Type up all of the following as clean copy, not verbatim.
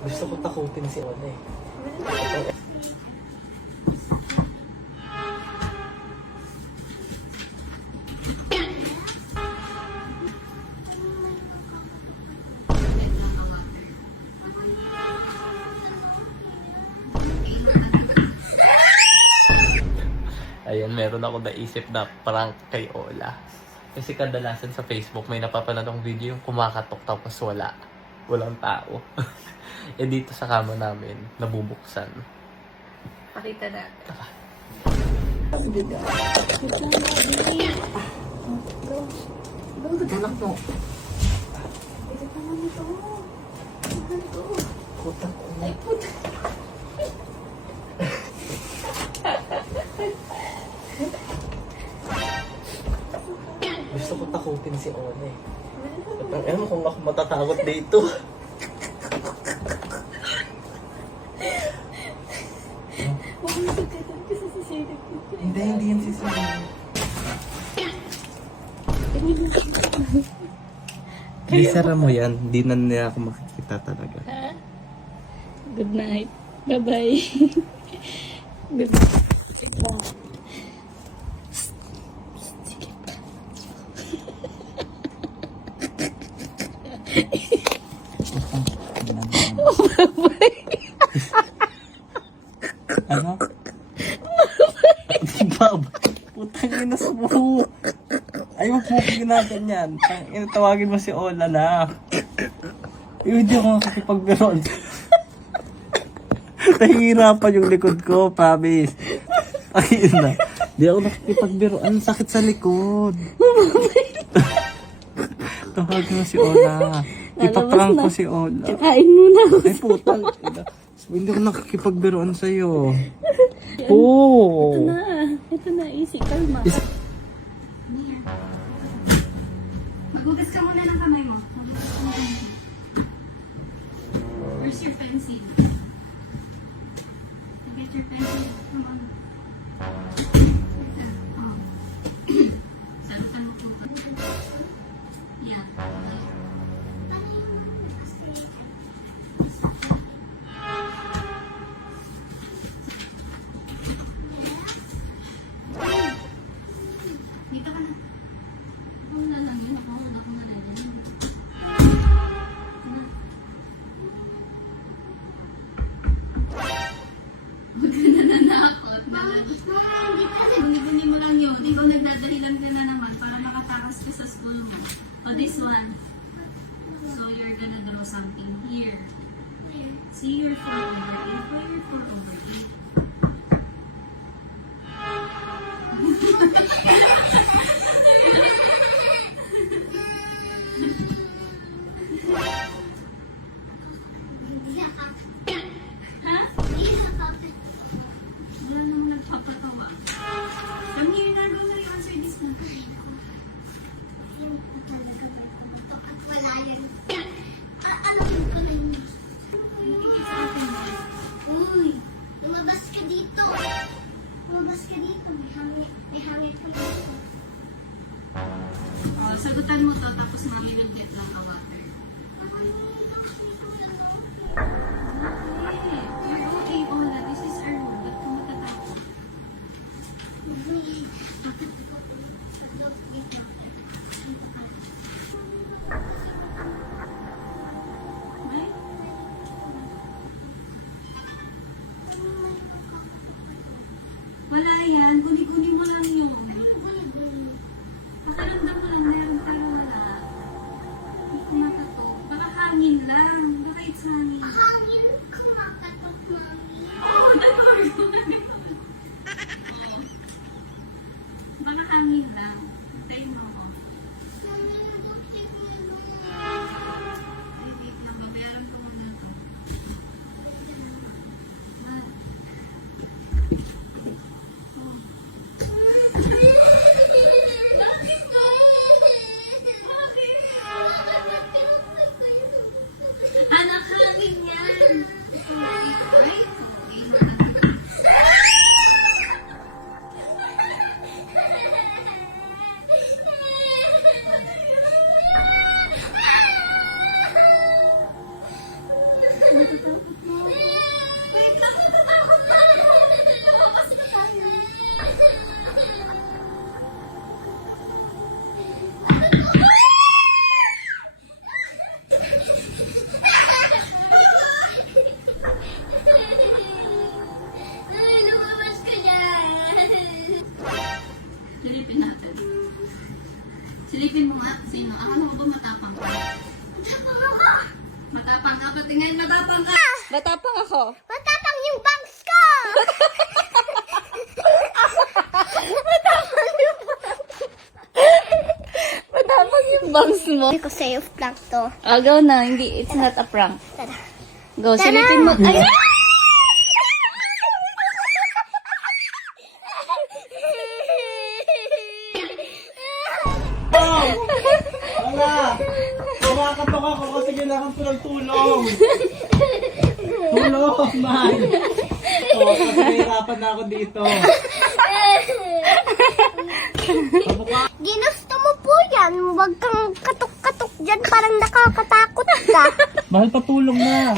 Gusto ko takutin si Ona eh. Ayan, meron ako naisip na prank kay Ola. Kasi kadalasan sa Facebook may napapanood akong video yung kumakatok tapos walang tao. Eh dito sa kama namin, nabubuksan. Pakita natin. Anak mo. Puta ko. Ay, puta. Gusto ko takutin si Ona eh. Ewan kung ako matatakot dito. Baka magkakaroon ka sa sisilip ko. Hindi yan si Sina. Di sara mo yan. Di na niya ako makikita talaga. Good night. Bye-bye. Good night. Ano? Bob, putang ina sa buho. Ay, wag mo ginagawa yan. Tawagin mo si Ola na. Hindi ako makakipagbiron. Nahihirapan yung likod ko, promise. Ayun na. Di ako nakikipagbiron. Ang sakit sa likod. Tawagin mo si Ola. Ipaprank ko si Ola. Kain muna ako. Ay, putang ina. Hindi ako nakikipagbiruan sa'yo. Oo. Ito na, easy. Kalma. Maghugas ka muna ng kamay mo. Where's your pencil? Get your pencil. Come on. Oh. Salutan mo po ba? Yeah. Dito ka na. Ako na lang yun. Ako na lang yun. Huwag ka na nanakot. Guni-guni mo lang yun. Ikaw nagdadahilan ka na naman para makatakas ka sa school mo. O this one. So you're gonna draw something here. See your 4/8. Why your 4/8? Ha? Wala namang nagpapatawa. Come here na, go na yung answer this one. Wala yun. Ano yung kamay mo? Ipikit sa akin mo. Uy, lumabas ka dito. Lumabas ka dito. May hangin ka dito. Oh, sagutan mo to, tapos mami will get lang a water. Okay, you're okay, Ola. This is our room. Ba't ka matatakot? May? Wala yan. Guni-guni mo lang yun. Pakiramdam mo lang meron pero wala. Hindi kumakatok. Baka hangin lang. Baka it's hangin. Hangin kumakatok, mami. Oh, nag-work. Baka hangin lang. Tayo mo ako. Mami, nabukti ko yun. Ay, wait lang. Babayaran ko muna to. What? Oh. Bakit ka? Anak, hangin yan. Right? Okay, Wait lang, natatakot na. Lumabas na tayo. Ay, lumabas ka dyan. Silipin natin. Silipin mo nga. Sino? Akala mo ba matapang ka? Matapang ako. Matapang ka? Patingin, matapang ka. Matapang ako. Matapang yung bangs ko. Matapang yung bangs mo. Hindi ko sa'yo prank to. Go na, hindi, it's not a prank. Tara. Go, silipin mo. Ay! Wala! Kumakatok ako kasi kailangan ko ng tulong. Tulong, man! Oo, kasi nahihirapan na ako dito. Ginusto mo po yan. Huwag kang katok-katok dyan. Parang nakakatakot ka. Mahal pa tulong na.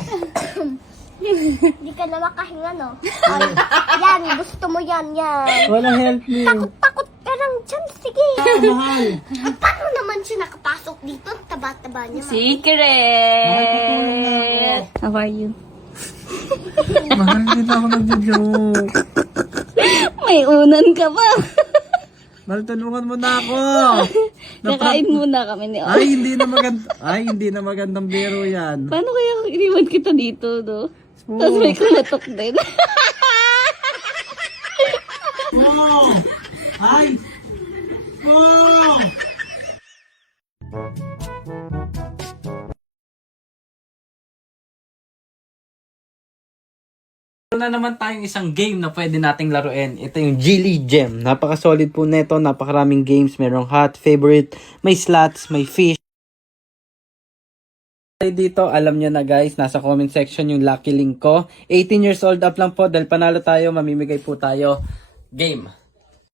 Hindi ka na makahinga, no? Ay, yan, gusto mo yan, yan. Wala help me. Takot ka lang dyan. Sige. Mahal. Paano naman siya nakapasok dito? Taba-taba niya. Secret! How are you? Mahal din ako nag-joke. May unan ka pa. Mahal, tulungan mo na ako. Nakain muna kami ni Ay, hindi na magandang biro yan. Paano kaya iniwan kita dito, no? Tapos may kumatok din. Oh! Ay! Oh! Meron na naman tayong isang game na pwede nating laruin. Ito yung Gilly Gem. Napaka-solid po neto. Napakaraming games. Merong hot, favorite, may slots, may fish. Dito, alam nyo na guys, nasa comment section yung lucky link ko. 18 years old up lang po. Dahil panalo tayo, mamimigay po tayo. Game.